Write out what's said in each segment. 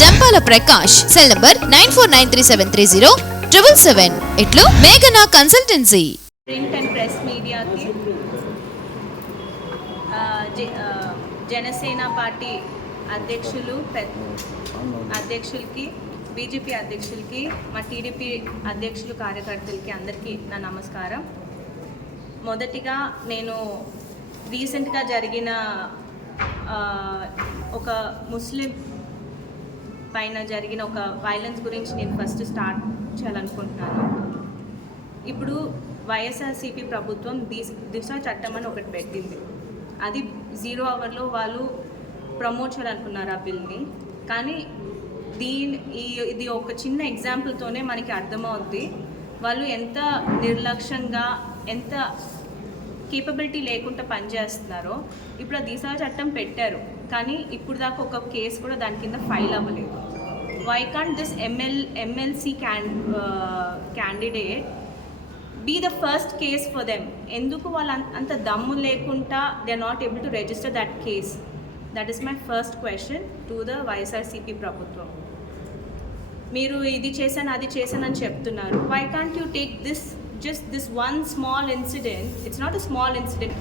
Jampala Prakash cell number nine four nine three seven three zero triple seven ఇట్లు మేఘనా consultancy print and press మీడియాకి Janasena party అధ్యక్షులు అధ్యక్షులకి BJP అధ్యక్షులకి మా TDP అధ్యక్షులు కార్యకర్తలకి అందరికీ నా నమస్కారం మొదటిగా నేను రీసెంట్గా జరిగిన ఒక ముస్లిం పైన జరిగిన ఒక వైలెన్స్ గురించి నేను ఫస్ట్ స్టార్ట్ చేయాలనుకుంటున్నాను ఇప్పుడు వైఎస్ఆర్సీపీ ప్రభుత్వం దిశ చట్టం అని ఒకటి పెట్టింది అది జీరో అవర్లో వాళ్ళు ప్రమోట్ చేయాలనుకున్నారు ఆ బిల్ని కానీ దీని ఈ ఇది ఒక చిన్న ఎగ్జాంపుల్తోనే మనకి అర్థమవుద్ది వాళ్ళు ఎంత నిర్లక్ష్యంగా ఎంత కేపబిలిటీ లేకుండా పనిచేస్తున్నారో ఇప్పుడు ఆ దిశ చట్టం పెట్టారు కానీ ఇప్పుడు దాకా ఒక కేసు కూడా దాని కింద ఫైల్ అవ్వలేదు why can't this ML, MLC can, uh, candidate be the first case for ఎందుకు వాళ్ళు అంత దమ్ము లేకుండా they are not able to register that case that is my first question to the YSRCP ప్రభుత్వం మీరు ఇది చేశాను అది చేశానని చెప్తున్నారు why can't you take this just this one small incident it's not a small incident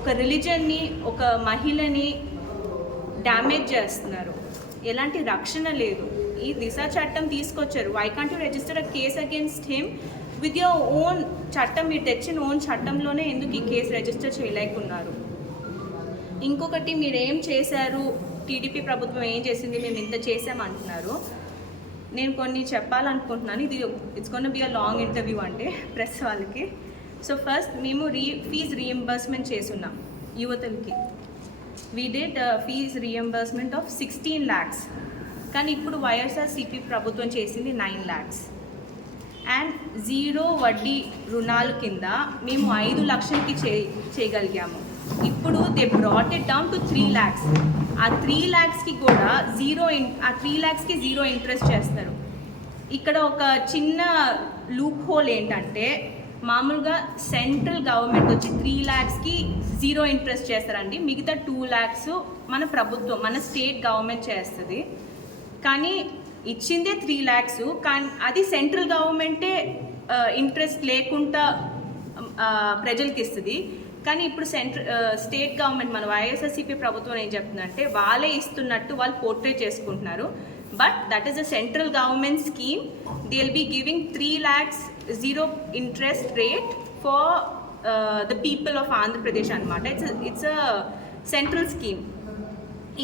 ఒక రిలీజన్ని ఒక మహిళని డ్యామేజ్ చేస్తున్నారు ఎలాంటి రక్షణ లేదు ఈ దిశ చట్టం తీసుకొచ్చారు why can't you register a case against him with your own చట్టం మీరు తెచ్చిన ఓన్ చట్టంలోనే ఎందుకు ఈ కేసు రిజిస్టర్ చేయలేకున్నారు ఇంకొకటి మీరు ఏం చేశారు టీడీపీ ప్రభుత్వం ఏం చేసింది మేము ఇంత చేసామంటున్నారు నేను కొన్ని చెప్పాలనుకుంటున్నాను ఇది it's gonna be a long interview అంటే ప్రెస్ వాళ్ళకి సో ఫస్ట్ మేము రీ ఫీజ్ రీఎంబర్స్మెంట్ చేస్తున్నాం యువతలకి we did fees reimbursement of sixteen lakhs కానీ ఇప్పుడు సిపి ప్రభుత్వం చేసింది నైన్ ల్యాక్స్ అండ్ జీరో వడ్డీ రుణాలు కింద మేము ఐదు లక్షలకి చే చేయగలిగాము ఇప్పుడు they brought it down to three lakhs ఆ త్రీ ల్యాక్స్కి కూడా జీరో ఇన్ ఆ త్రీ ల్యాక్స్కి జీరో ఇంట్రెస్ట్ చేస్తారు ఇక్కడ ఒక చిన్న లూప్ హోల్ ఏంటంటే మామూలుగా సెంట్రల్ గవర్నమెంట్ వచ్చి త్రీ ల్యాక్స్కి జీరో ఇంట్రెస్ట్ చేస్తారండి మిగతా టూ ల్యాక్స్ మన ప్రభుత్వం మన స్టేట్ గవర్నమెంట్ చేస్తుంది కానీ ఇచ్చిందే త్రీ ల్యాక్స్ కానీ అది సెంట్రల్ గవర్నమెంటే ఇంట్రెస్ట్ లేకుండా ప్రజలకి ఇస్తుంది కానీ ఇప్పుడు సెంట్రల్ స్టేట్ గవర్నమెంట్ మన వైఎస్ఆర్సీపీ ప్రభుత్వం ఏం చెప్తుందంటే వాళ్ళే ఇస్తున్నట్టు వాళ్ళు పోర్ట్రే చేసుకుంటున్నారు but that is a central government scheme they will be giving three lakhs zero interest rate for the people of Andhra Pradesh అనమాట it's it's a central scheme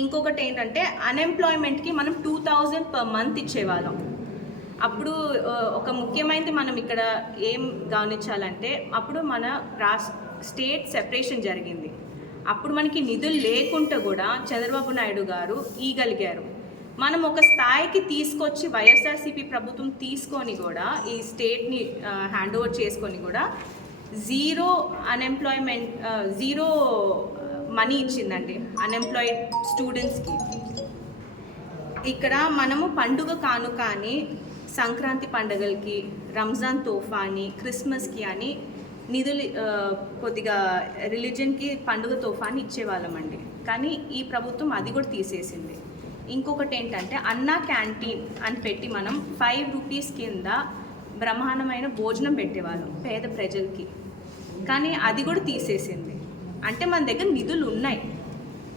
ఇంకొకటి ఏంటంటే అన్ఎంప్లాయ్మెంట్కి మనం టూ థౌజండ్ పర్ మంత్ ఇచ్చేవాళ్ళం అప్పుడు ఒక ముఖ్యమైనది మనం ఇక్కడ ఏం గమనించాలంటే అప్పుడు మన రాష్ట్ర స్టేట్ సెపరేషన్ జరిగింది అప్పుడు మనకి నిధులు లేకుండా కూడా చంద్రబాబు నాయుడు గారు ఈగలిగారు మనం ఒక స్థాయికి తీసుకొచ్చి వైఎస్ఆర్సీపీ ప్రభుత్వం తీసుకొని కూడా ఈ స్టేట్ని హ్యాండ్ ఓవర్ చేసుకొని కూడా జీరో అన్ఎంప్లాయ్మెంట్ జీరో మనీ ఇచ్చిందండి అన్ఎంప్లాయిడ్ స్టూడెంట్స్కి ఇక్కడ మనము పండుగ కాను కానీ సంక్రాంతి పండుగలకి రంజాన్ తోఫా అని క్రిస్మస్కి అని నిధులు కొద్దిగా రిలీజన్కి పండుగ తోఫా అని ఇచ్చేవాళ్ళమండి కానీ ఈ ప్రభుత్వం అది కూడా తీసేసింది ఇంకొకటి ఏంటంటే అన్నా క్యాంటీన్ అని పెట్టి మనం ఫైవ్ రూపీస్ కింద బ్రహ్మాండమైన భోజనం పెట్టేవాళ్ళం పేద ప్రజలకి కానీ అది కూడా తీసేసింది అంటే మన దగ్గర నిధులు ఉన్నాయి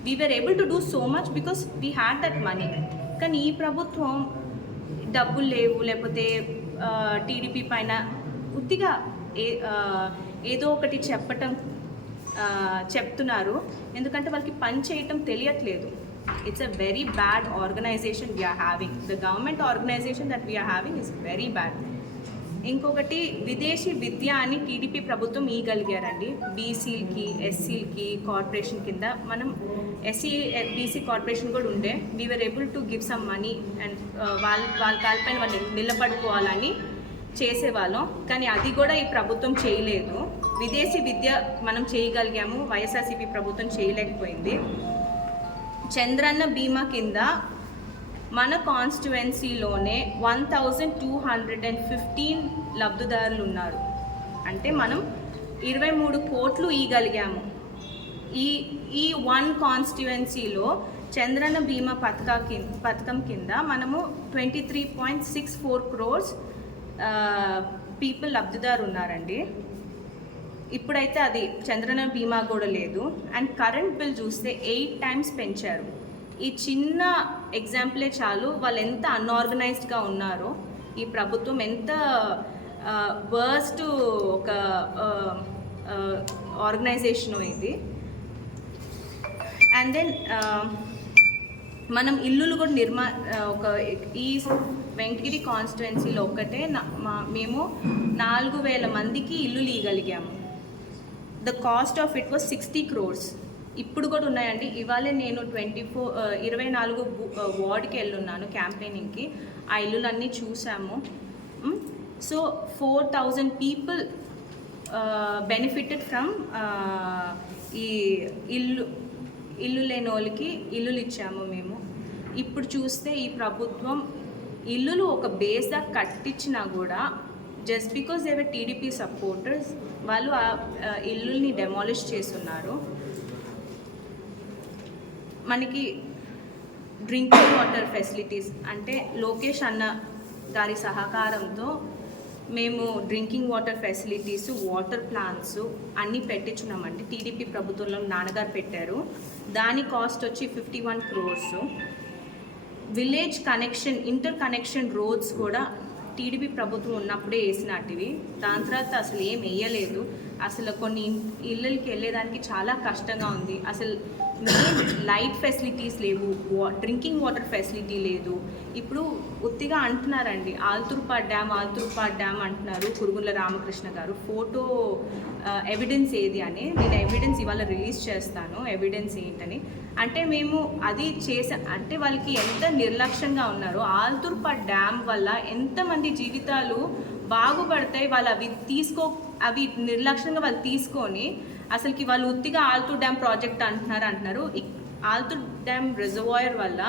we are able to do so much because we had that money కానీ ఈ ప్రభుత్వం డబ్బులు లేవు లేకపోతే టీడీపీ పైన ఉత్తిగా ఏ ఏదో ఒకటి చెప్పటం చెప్తున్నారు ఎందుకంటే వాళ్ళకి పని చేయటం తెలియట్లేదు it's a very bad organisation we are having the government organisation that we are having is very bad ఇంకొకటి విదేశీ విద్య అని టీడీపీ ప్రభుత్వం ఇవ్వగలిగారండి బీసీలకి ఎస్సీలకి కార్పొరేషన్ కింద మనం ఎస్సీ బీసీ కార్పొరేషన్ కూడా ఉండే we are able to give some money and వాళ్ళ వాళ్ళ కాలపైన వాళ్ళు నిలబడుకోవాలని చేసేవాళ్ళం కానీ అది కూడా ఈ ప్రభుత్వం చేయలేదు విదేశీ విద్య మనం చేయగలిగాము వైఎస్ఆర్సీపీ ప్రభుత్వం చేయలేకపోయింది చంద్రన్న బీమా కింద మన కాన్స్టిట్యువెన్సీలోనే one thousand two hundred and fifteen లబ్ధిదారులు ఉన్నారు అంటే మనం ఇరవై మూడు కోట్లు ఇవ్వగలిగాము ఈ ఈ వన్ కాన్స్టిట్యువెన్సీలో చంద్రన బీమా పథక పథకం కింద మనము twenty three point six four crores people లబ్ధిదారు ఉన్నారండి ఇప్పుడైతే అది చంద్రన బీమా కూడా లేదు అండ్ కరెంట్ బిల్ చూస్తే ఎయిట్ టైమ్స్ పెంచారు ఈ చిన్న ఎగ్జాంపులే చాలు వాళ్ళు ఎంత అన్ఆర్గనైజ్డ్గా ఉన్నారో ఈ ప్రభుత్వం ఎంత వర్స్ట్ ఒక ఆర్గనైజేషన్ ఇది అండ్ దెన్ మనం ఇల్లులు కూడా నిర్మా ఒక ఈ వెంకటగిరి కాన్స్టిట్యున్సీలో ఒక్కటే మా మేము నాలుగు వేల మందికి ఇల్లు ఇవ్వగలిగాము the cost of it was sixty crores ఇప్పుడు కూడా ఉన్నాయండి ఇవాళ నేను ట్వంటీ ఫోర్ ఇరవై నాలుగు వార్డ్కి వెళ్ళున్నాను క్యాంపెయినింగ్కి ఆ ఇల్లులన్నీ చూసాము so four thousand people benefited from ఈ ఇల్లు ఇల్లు లేని వాళ్ళకి ఇల్లులు ఇచ్చాము మేము ఇప్పుడు చూస్తే ఈ ప్రభుత్వం ఇల్లులు ఒక బేస్గా కట్టించినా కూడా just because they're TDP supporters వాళ్ళు ఆ ఇల్లుల్ని డెమాలిష్ చేస్తున్నారు మనకి డ్రింకింగ్ వాటర్ ఫెసిలిటీస్ అంటే లోకేష్ అన్న గారి సహకారంతో మేము drinking water facilities water plants అన్నీ పెట్టించున్నామండి టీడీపీ ప్రభుత్వంలో నాన్నగారు పెట్టారు దాని కాస్ట్ వచ్చి fifty one crores village connection interconnection roads కూడా టీడీపీ ప్రభుత్వం ఉన్నప్పుడే వేసినటివి దాని తర్వాత అసలు ఏం వేయలేదు అసలు కొన్ని ఇళ్ళకి వెళ్ళేదానికి చాలా కష్టంగా ఉంది అసలు మెయిన్ లైట్ ఫెసిలిటీస్ లేవు డ్రింకింగ్ వాటర్ ఫెసిలిటీ లేదు ఇప్పుడు ఉత్తిగా అంటున్నారండి ఆల్తుర్పా డ్యామ్ ఆల్తుర్పా డ్యామ్ అంటున్నారు కురుగుల రామకృష్ణ గారు ఫోటో ఎవిడెన్స్ ఏది అని నేను ఎవిడెన్స్ ఇవాళ రిలీజ్ చేస్తాను ఎవిడెన్స్ ఏంటని అంటే మేము అది చేసే అంటే వాళ్ళకి ఎంత నిర్లక్ష్యంగా ఉన్నారో ఆల్తుర్పా డ్యామ్ వల్ల ఎంతమంది జీవితాలు బాగుపడతాయి వాళ్ళు అవి తీసుకో అవి నిర్లక్ష్యంగా వాళ్ళు తీసుకొని అసలుకి వాళ్ళు ఉత్తిగా ఆల్తూర్ డ్యామ్ ప్రాజెక్ట్ అంటున్నారు అంటున్నారు ఆల్తూర్ డ్యామ్ రిజర్వాయర్ వల్ల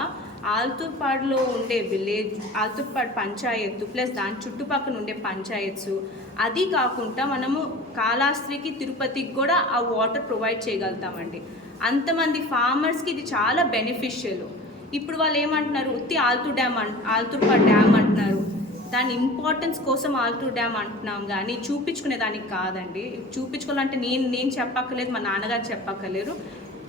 ఆల్తూర్పాడులో ఉండే విలేజ్ ఆల్తూర్పాడు పంచాయత్ ప్లస్ దాని చుట్టుపక్కల ఉండే పంచాయత్స్ అది కాకుండా మనము కాళాస్త్రికి తిరుపతికి కూడా ఆ వాటర్ ప్రొవైడ్ చేయగలుగుతామండి అంతమంది ఫార్మర్స్కి ఇది చాలా బెనిఫిషియల్ ఇప్పుడు వాళ్ళు ఏమంటున్నారు ఉత్తి ఆల్తూర్ డ్యామ్ అంట ఆల్తూర్పాడు డ్యామ్ అంటున్నారు దాని ఇంపార్టెన్స్ కోసం ఆల్టూర్ డ్యామ్ అంటున్నాం కానీ చూపించుకునే దానికి కాదండి చూపించుకోవాలంటే నేను నేను చెప్పక్కర్లేదు మా నాన్నగారు చెప్పక్కర్లేరు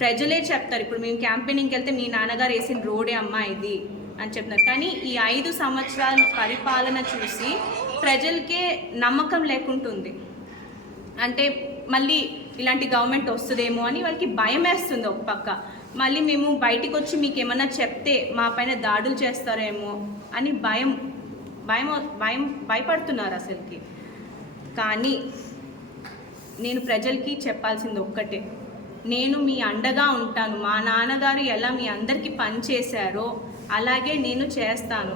ప్రజలే చెప్తారు ఇప్పుడు మేము క్యాంపెయినింగ్కి వెళ్తే మీ నాన్నగారు వేసిన రోడే అమ్మ ఇది అని చెప్తున్నారు కానీ ఈ ఐదు సంవత్సరాల పరిపాలన చూసి ప్రజలకే నమ్మకం లేకుంటుంది అంటే మళ్ళీ ఇలాంటి గవర్నమెంట్ వస్తుందేమో అని వాళ్ళకి భయం వేస్తుంది ఒక పక్క మళ్ళీ మేము బయటికి వచ్చి మీకు ఏమన్నా చెప్తే మా పైన దాడులు చేస్తారేమో అని భయం భయం భయం భయపడుతున్నారు అసలుకి కానీ నేను ప్రజలకి చెప్పాల్సింది ఒక్కటే నేను మీ అండగా ఉంటాను మా నాన్నగారు ఎలా మీ అందరికీ పనిచేశారో అలాగే నేను చేస్తాను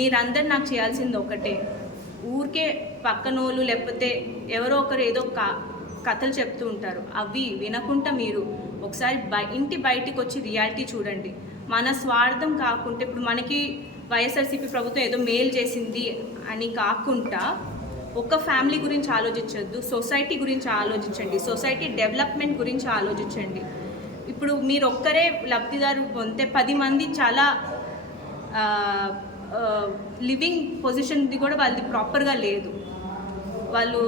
మీరందరు నాకు చేయాల్సింది ఒకటే ఊరికే పక్కనోళ్ళు లేకపోతే ఎవరో ఒకరు ఏదో కథలు చెప్తూ ఉంటారు అవి వినకుండా మీరు ఒకసారి ఇంటి బయటికి వచ్చి రియాలిటీ చూడండి మన స్వార్థం కాకుంటే ఇప్పుడు మనకి వైఎస్ఆర్సీపీ ప్రభుత్వం ఏదో మేలు చేసింది అని కాకుండా ఒక ఫ్యామిలీ గురించి ఆలోచించద్దు సొసైటీ గురించి ఆలోచించండి సొసైటీ డెవలప్మెంట్ గురించి ఆలోచించండి ఇప్పుడు మీరు ఒక్కరే లబ్ధిదారు పొందితే పది మంది చాలా లివింగ్ పొజిషన్ది కూడా వాళ్ళది ప్రాపర్గా లేదు వాళ్ళు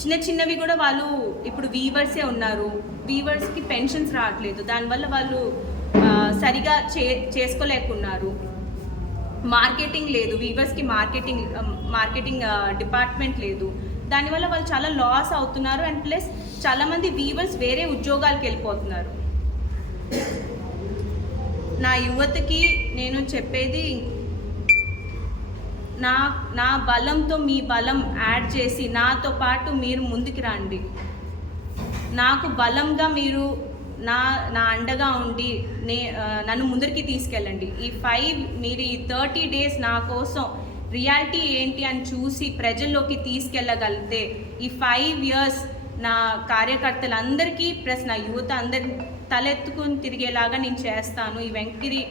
చిన్న చిన్నవి కూడా వాళ్ళు ఇప్పుడు వీవర్సే ఉన్నారు వీవర్స్కి పెన్షన్స్ రావట్లేదు దానివల్ల వాళ్ళు సరిగా చే చేసుకోలేకున్నారు మార్కెటింగ్ లేదు వీవర్స్కి మార్కెటింగ్ మార్కెటింగ్ డిపార్ట్మెంట్ లేదు దానివల్ల వాళ్ళు చాలా లాస్ అవుతున్నారు అండ్ ప్లస్ చాలామంది వీవర్స్ వేరే ఉద్యోగాలకు వెళ్ళిపోతున్నారు నా యువతకి నేను చెప్పేది నా నా బలంతో మీ బలం యాడ్ చేసి నాతో పాటు మీరు ముందుకు రండి నాకు బలంగా మీరు నా నా అండగా ఉండి నే నన్ను ముందరికి తీసుకెళ్ళండి ఈ ఫైవ్ మీరు ఈ థర్టీ డేస్ నా కోసం రియాలిటీ ఏంటి అని చూసి ప్రజల్లోకి తీసుకెళ్ళగలిగితే ఈ ఫైవ్ ఇయర్స్ నా కార్యకర్తలందరికీ ప్లస్ నా యువత అందరి తలెత్తుకుని తిరిగేలాగా నేను చేస్తాను ఈ వెంకిరి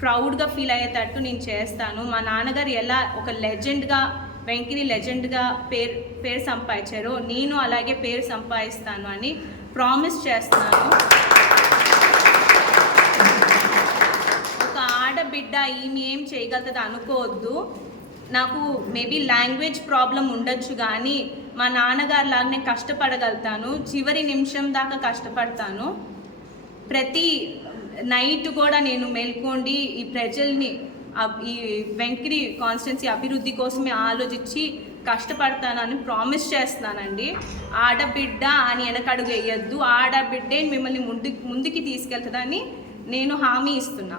ప్రౌడ్గా ఫీల్ అయ్యేటట్టు నేను చేస్తాను మా నాన్నగారు ఎలా ఒక లెజెండ్గా వెంకిరి లెజెండ్గా పేరు పేరు సంపాదించారో నేను అలాగే పేరు సంపాదిస్తాను అని ప్రామిస్ చేస్తున్నాను పడ్డా ఈమె ఏం చేయగలుగుతుంది అనుకోవద్దు నాకు మేబీ లాంగ్వేజ్ ప్రాబ్లం ఉండొచ్చు కానీ మా నాన్నగారు లాగానే కష్టపడగలుగుతాను చివరి నిమిషం దాకా కష్టపడతాను ప్రతి నైట్ కూడా నేను మేల్కోండి ఈ ప్రజల్ని ఈ వెంకరి కాన్స్టిట్యున్సీ అభివృద్ధి కోసమే ఆలోచించి కష్టపడతానని ప్రామిస్ చేస్తున్నానండి ఆడబిడ్డ అని వెనకడుగు వేయద్దు ఆడబిడ్డే మిమ్మల్ని ముందు ముందుకి తీసుకెళ్తుందని నేను హామీ ఇస్తున్నా